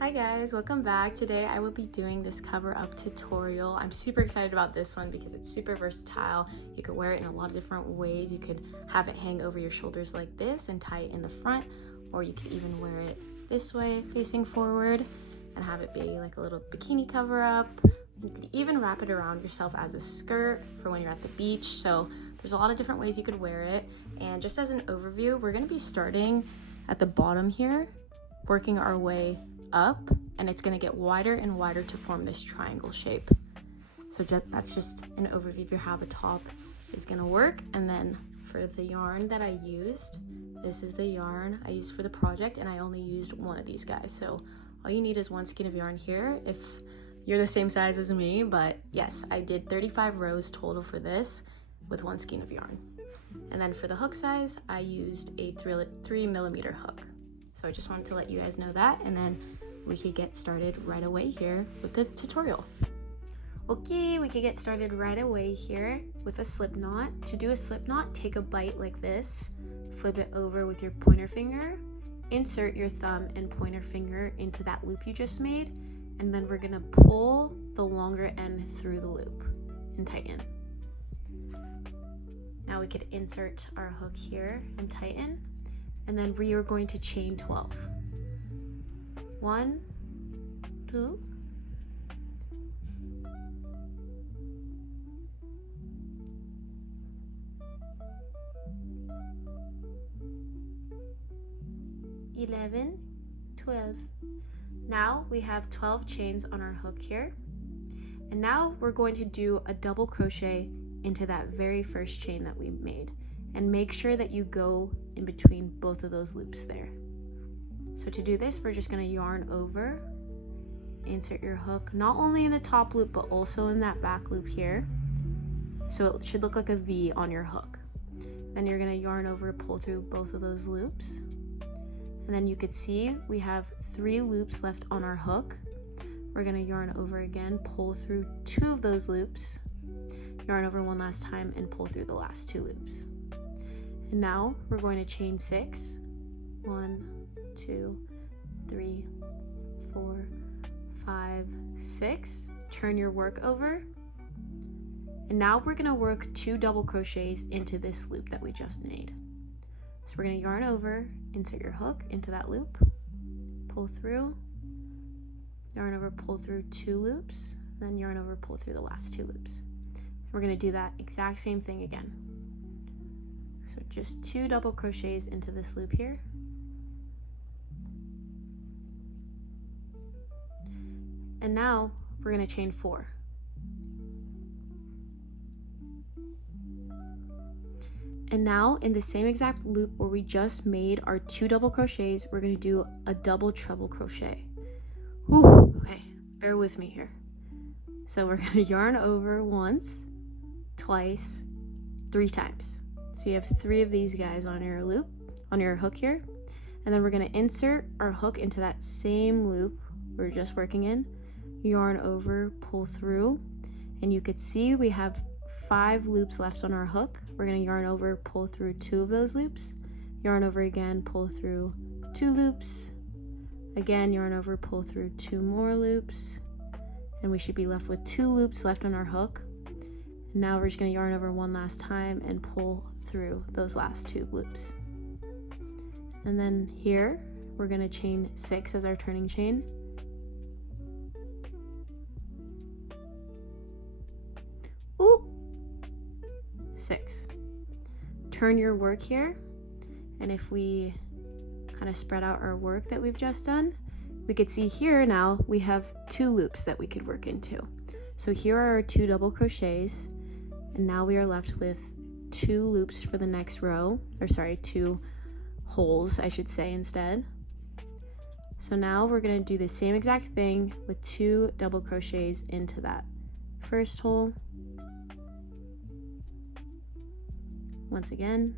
Hi guys, welcome back. Today I will be doing this cover up tutorial. I'm super excited about this one because it's super versatile. You could wear it in a lot of different ways. You could have it hang over your shoulders like this and tie it in the front, or you could even wear it this way facing forward and have it be like a little bikini cover up. You could even wrap it around yourself as a skirt for when you're at the beach. So there's a lot of different ways you could wear it. And just as an overview, we're going to be starting at the bottom here, working our way up, and it's going to get wider and wider to form this triangle shape. So that's just an overview of how the top is going to work. And then for the yarn that I used, this is the yarn I used for the project, and I only used one of these guys. So all you need is one skein of yarn here if you're the same size as me. But yes, I did 35 rows total for this with one skein of yarn. And then for the hook size, I used a 3mm hook. So I just wanted to let you guys know that, and then we could get started right away here with the tutorial. Okay, we could get started right away here with a slip knot. To do a slip knot, take a bite like this, flip it over with your pointer finger, insert your thumb and pointer finger into that loop you just made, and then we're gonna pull the longer end through the loop and tighten. Now we could insert our hook here and tighten, and then we are going to chain 12. 1, 2, 11, 12. Now we have 12 chains on our hook here, and now we're going to do a double crochet into that very first chain that we made, and make sure that you go in between both of those loops there. So to do this, we're just going to yarn over, insert your hook not only in the top loop but also in that back loop here, so it should look like a V on your hook. Then you're going to yarn over, pull through both of those loops, and then you could see we have 3 loops left on our hook. We're going to yarn over again, pull through 2 of those loops, yarn over one last time, and pull through the last 2 loops. And now we're going to chain 6. 1, 2, 3, 4, 5, 6. Turn your work over. And now we're going to work 2 double crochets into this loop that we just made. So we're going to yarn over, insert your hook into that loop, pull through, yarn over, pull through 2 loops, then yarn over, pull through the last 2 loops. We're going to do that exact same thing again. So just 2 double crochets into this loop here. And now we're going to chain 4. And now in the same exact loop where we just made our 2 double crochets, we're going to do a double treble crochet. Whew, okay, bear with me here. So we're going to yarn over once, twice, 3 times. So you have 3 of these guys on your loop, on your hook here. And then we're going to insert our hook into that same loop we're just working in, yarn over, pull through, and you could see we have 5 loops left on our hook. We're going to yarn over, pull through 2 of those loops, yarn over again, pull through 2 loops, again yarn over, pull through 2 more loops, and we should be left with 2 loops left on our hook. And now we're just going to yarn over one last time and pull through those last 2 loops. And then here we're going to chain 6 as our turning chain. Ooh, 6. Turn your work here, and if we kind of spread out our work that we've just done, we could see here now we have 2 loops that we could work into. So here are our 2 double crochets, and now we are left with 2 loops for the next row, or sorry, 2 holes I should say instead. So now we're going to do the same exact thing with 2 double crochets into that first hole. Once again.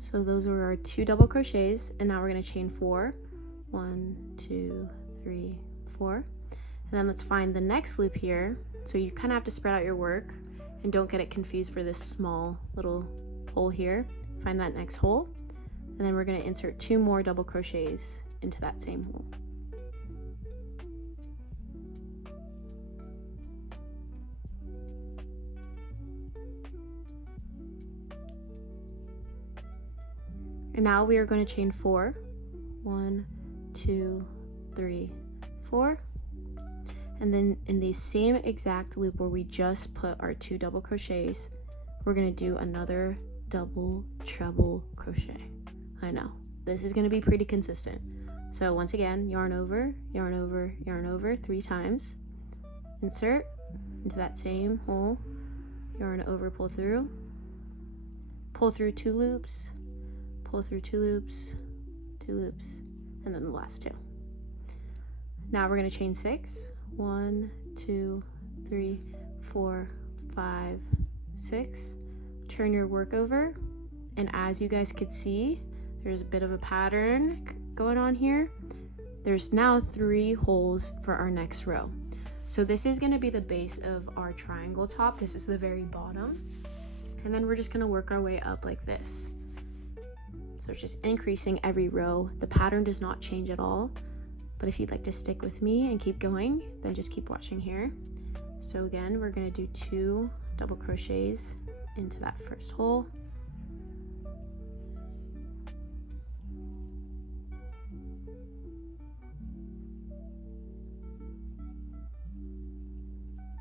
So those were our 2 double crochets, and now we're going to chain 4. 1, 2, 3, 4. And then let's find the next loop here. So you kind of have to spread out your work and don't get it confused for this small little hole here. find that next hole, and then we're going to insert 2 more double crochets into that same hole. And now we are going to chain 4. 1, 2, 3, 4. And then in the same exact loop where we just put our 2 double crochets, we're going to do another double treble crochet. I know, this is going to be pretty consistent. So once again, yarn over, yarn over, yarn over 3 times. Insert into that same hole, yarn over, pull through 2 loops, pull through 2 loops, 2 loops, and then the last 2. Now we're going to chain 6. 1, 2, 3, 4, 5, 6. Turn your work over, and as you guys could see, there's a bit of a pattern going on here. There's now 3 holes for our next row. So this is going to be the base of our triangle top. This is the very bottom, and then we're just going to work our way up like this. So it's just increasing every row. The pattern does not change at all, but if you'd like to stick with me and keep going, then just keep watching here. So again, we're going to do 2 double crochets into that first hole.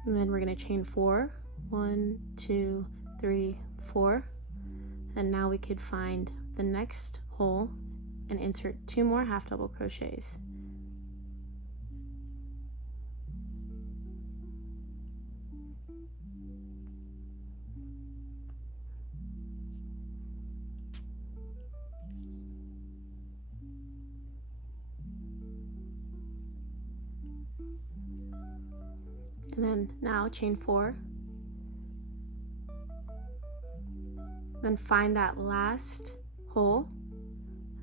And then we're going to chain 4. 1, 2, 3, 4. And now we could find the next hole and insert 2 more half double crochets. And then now chain 4. Then find that last hole,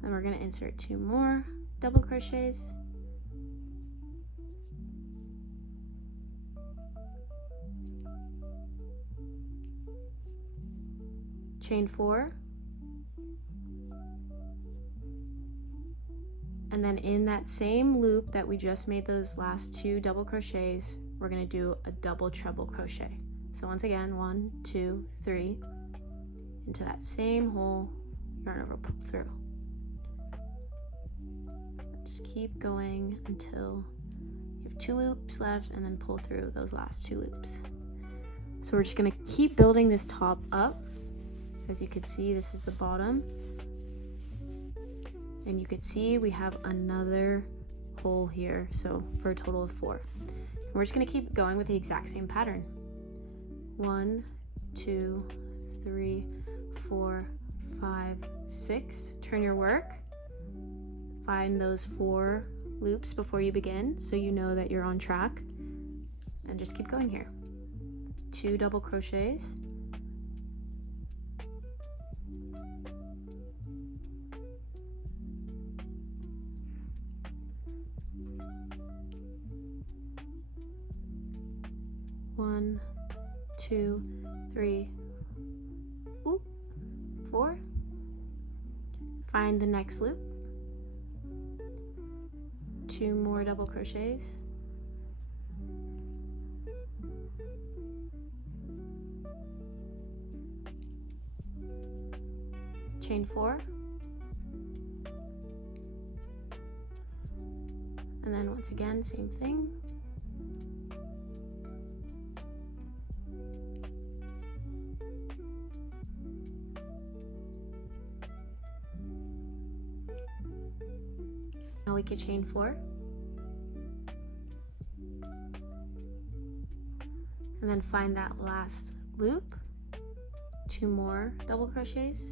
and we're going to insert 2 more double crochets. Chain 4. And then in that same loop that we just made those last 2 double crochets, we're going to do a double treble crochet. So once again, 1, 2, 3, into that same hole, yarn over, pull through. Just keep going until you have 2 loops left, and then pull through those last 2 loops. So we're just going to keep building this top up. As you can see, this is the bottom, and you can see we have another hole here, so for a total of 4. And we're just going to keep going with the exact same pattern. 1, 2, 3, 4, 5, 6. Turn your work. Find those 4 loops before you begin so you know that you're on track, and just keep going here. 2 double crochets. One, 2, 3, 4. Find the next loop. 2 more double crochets. Chain 4. And then once again, same thing. Now we could chain 4. And then find that last loop. 2 more double crochets.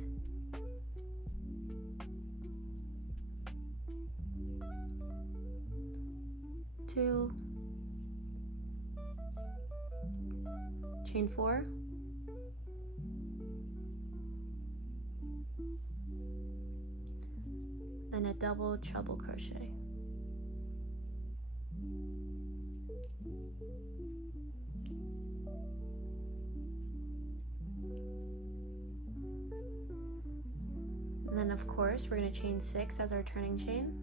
Two. Chain 4. Then a double treble crochet. And then of course, we're gonna chain 6 as our turning chain.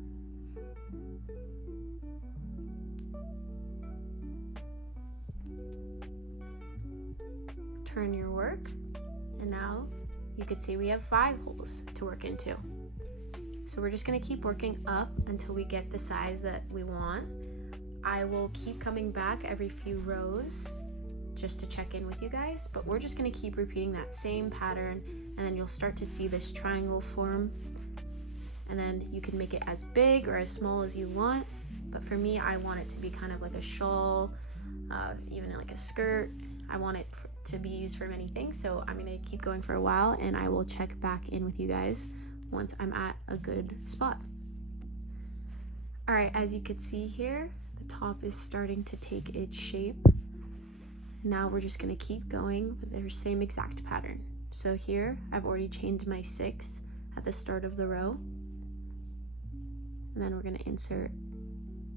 Turn your work, and now you can see we have 5 holes to work into. So we're just gonna keep working up until we get the size that we want. I will keep coming back every few rows just to check in with you guys, but we're just gonna keep repeating that same pattern, and then you'll start to see this triangle form, and then you can make it as big or as small as you want. But for me, I want it to be kind of like a shawl, even like a skirt. I want it to be used for many things, so I'm gonna keep going for a while, and I will check back in with you guys once I'm at a good spot. All right, as you can see here, the top is starting to take its shape. Now we're just gonna keep going with the same exact pattern. So here, I've already chained my 6 at the start of the row, and then we're gonna insert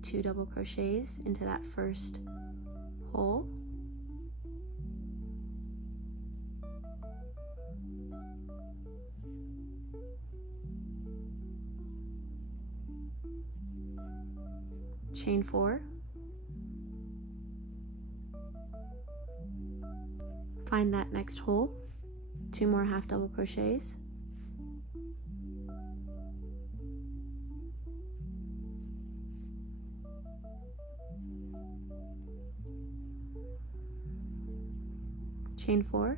2 double crochets into that first hole. Chain 4, find that next hole, 2 more half double crochets, chain 4,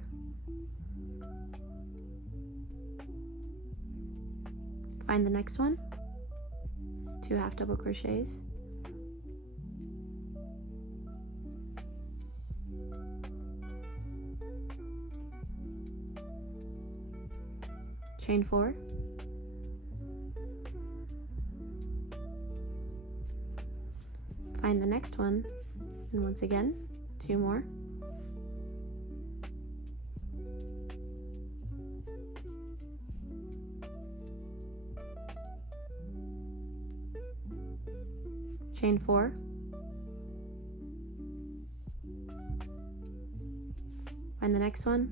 find the next one, 2 half double crochets, chain 4, find the next one, and once again 2 more, chain 4, find the next one,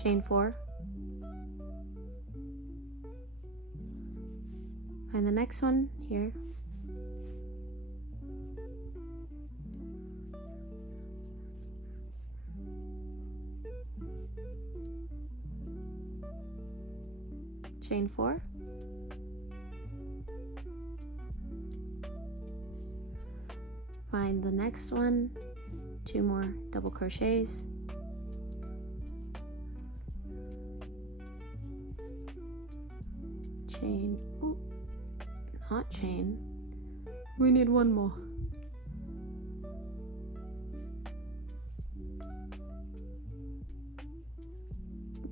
chain 4, find the next one here, chain 4, find the next one, 2 more double crochets, chain, ooh, not chain, we need 1 more,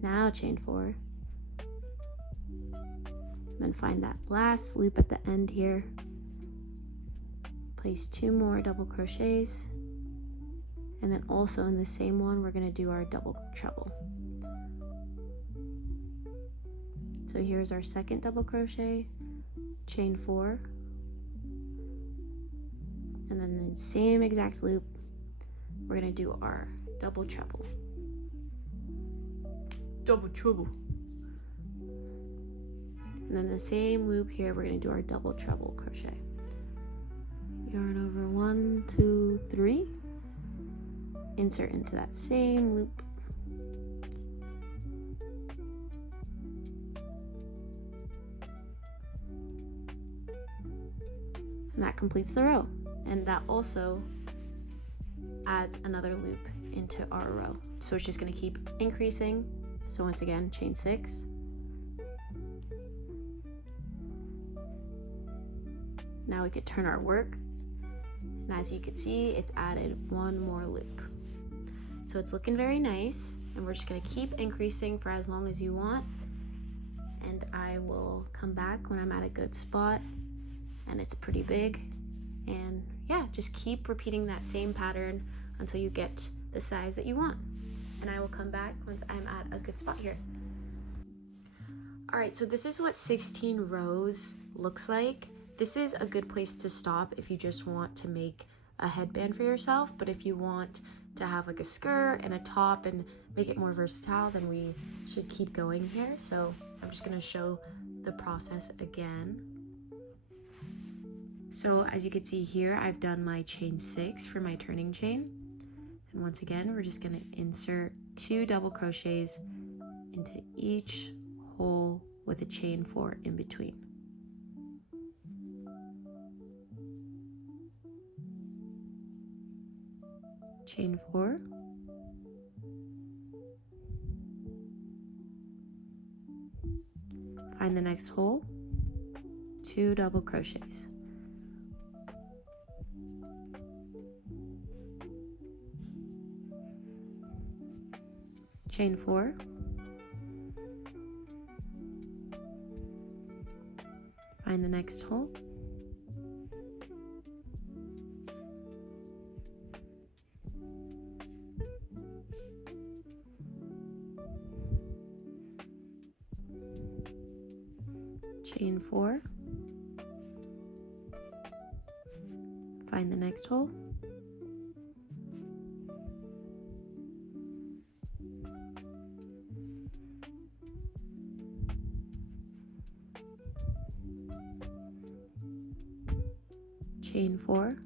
now chain 4, then find that last loop at the end here, place 2 more double crochets, and then also in the same one we're going to do our double treble. So here's our second double crochet, chain 4, and then the same exact loop we're going to do our double treble. Double treble. And then the same loop here, we're going to do our double treble crochet. Yarn over 1, 2, 3, insert into that same loop, and that completes the row, and that also adds another loop into our row. So it's just going to keep increasing. So once again, chain 6, now we could turn our work, and as you can see, it's added 1 more loop. So it's looking very nice, and we're just going to keep increasing for as long as you want, and I will come back when I'm at a good spot and it's pretty big. And yeah, just keep repeating that same pattern until you get the size that you want, and I will come back once I'm at a good spot here. All right, so this is what 16 rows looks like. This is a good place to stop if you just want to make a headband for yourself, but if you want to have like a skirt and a top and make it more versatile, then we should keep going here. So I'm just gonna show the process again. So as you can see here, I've done my chain 6 for my turning chain. And once again, we're just gonna insert 2 double crochets into each hole with a chain 4 in between. Chain 4. Find the next hole, 2 double crochets. Chain 4. Find the next hole. Chain 4. Find the next hole. Chain 4.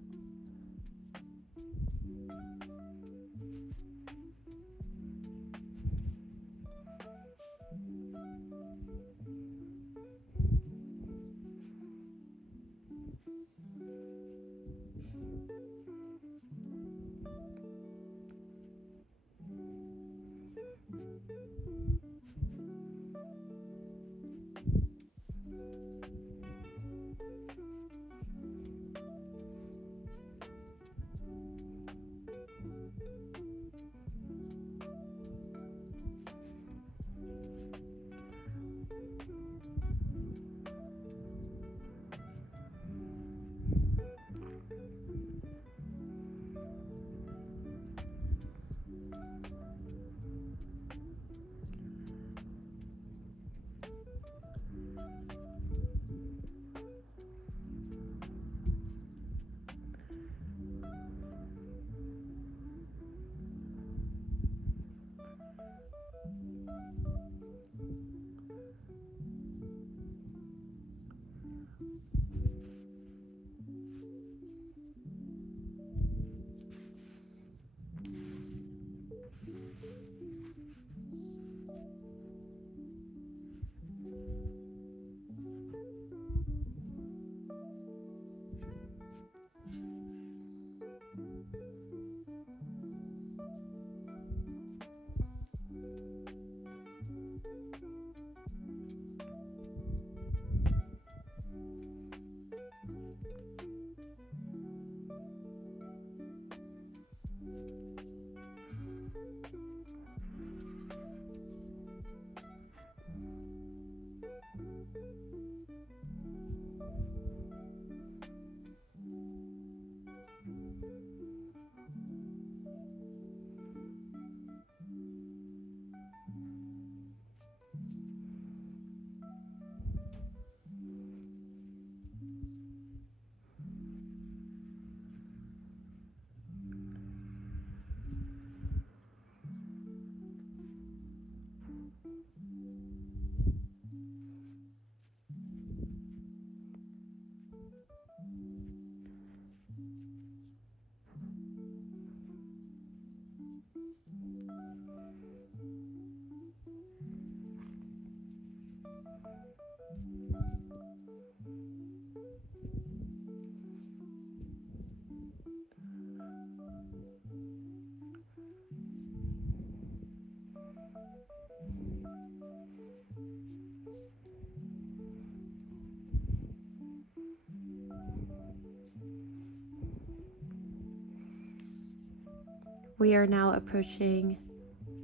We are now approaching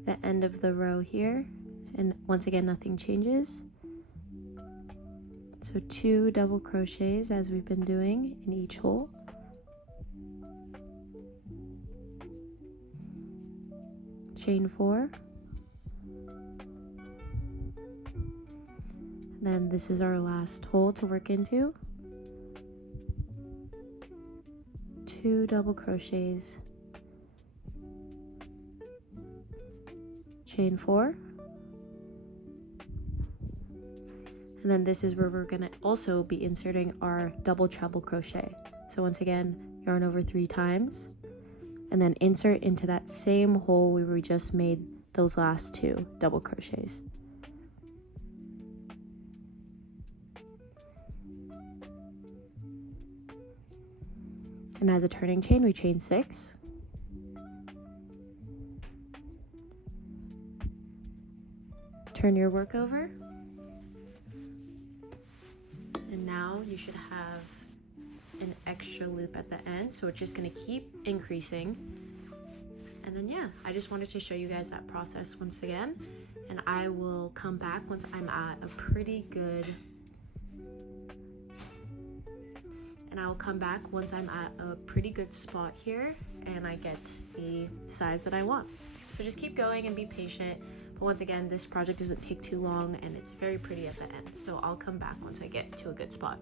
the end of the row here, and once again nothing changes. So 2 double crochets as we've been doing in each hole. Chain 4. And then this is our last hole to work into. 2 double crochets, chain 4, and then this is where we're going to also be inserting our double treble crochet. So once again, yarn over 3 times and then insert into that same hole where we just made those last 2 double crochets. And as a turning chain, we chain 6. Turn your work over. And now you should have an extra loop at the end, so it's just going to keep increasing. And then yeah, I just wanted to show you guys that process once again, and I will come back once I'm at a pretty good spot here and I get the size that I want. So just keep going and be patient. But once again, this project doesn't take too long and it's very pretty at the end. So I'll come back once I get to a good spot.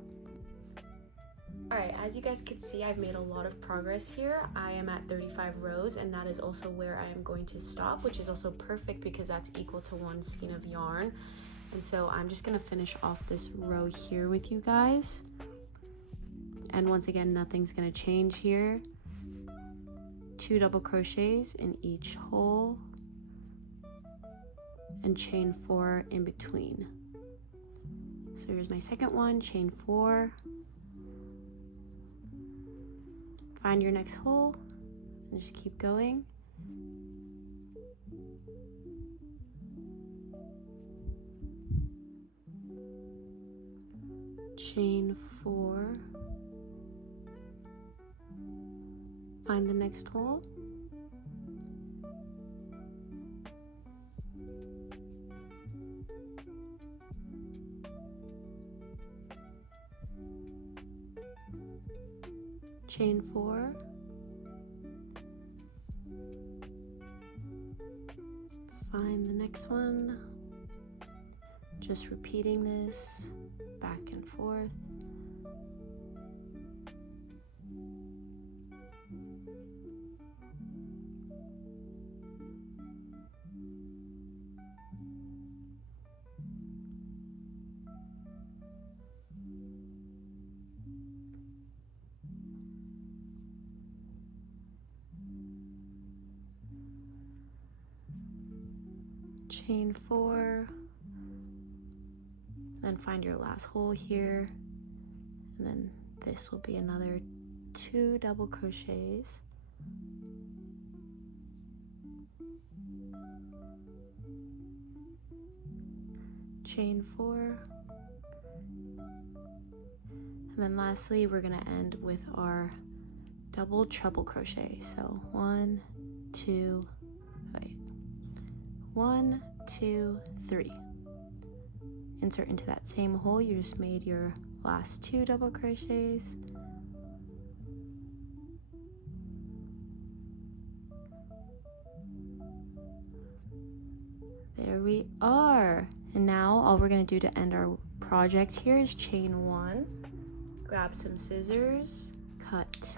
Alright, as you guys can see, I've made a lot of progress here. I am at 35 rows, and that is also where I am going to stop, which is also perfect because that's equal to 1 skein of yarn. And so I'm just going to finish off this row here with you guys. And once again, nothing's going to change here. 2 double crochets in each hole and chain 4 in between. So here's my second one, chain 4. Find your next hole and just keep going. Chain 4. Find the next hole. Chain 4. Find the next one. Just repeating this back and forth. Chain 4, then find your last hole here, and then this will be another 2 double crochets, chain 4, and then lastly we're going to end with our double treble crochet. So 1, 2, 3. Insert into that same hole you just made your last 2 double crochets. There we are. And now all we're going to do to end our project here is chain 1. Grab some scissors, cut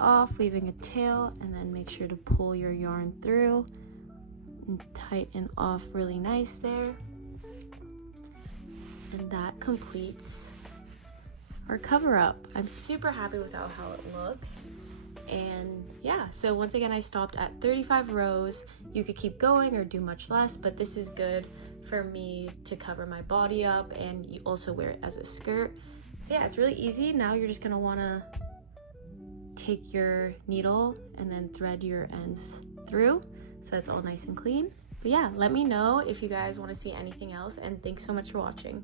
off, leaving a tail, and then make sure to pull your yarn through and tighten off really nice there. And that completes our cover up. I'm super happy with how it looks. And yeah, so once again, I stopped at 35 rows. You could keep going or do much less, but this is good for me to cover my body up, and you also wear it as a skirt. So yeah, it's really easy. Now you're just gonna wanna take your needle and then thread your ends through so it's all nice and clean. But yeah, let me know if you guys want to see anything else, and thanks so much for watching.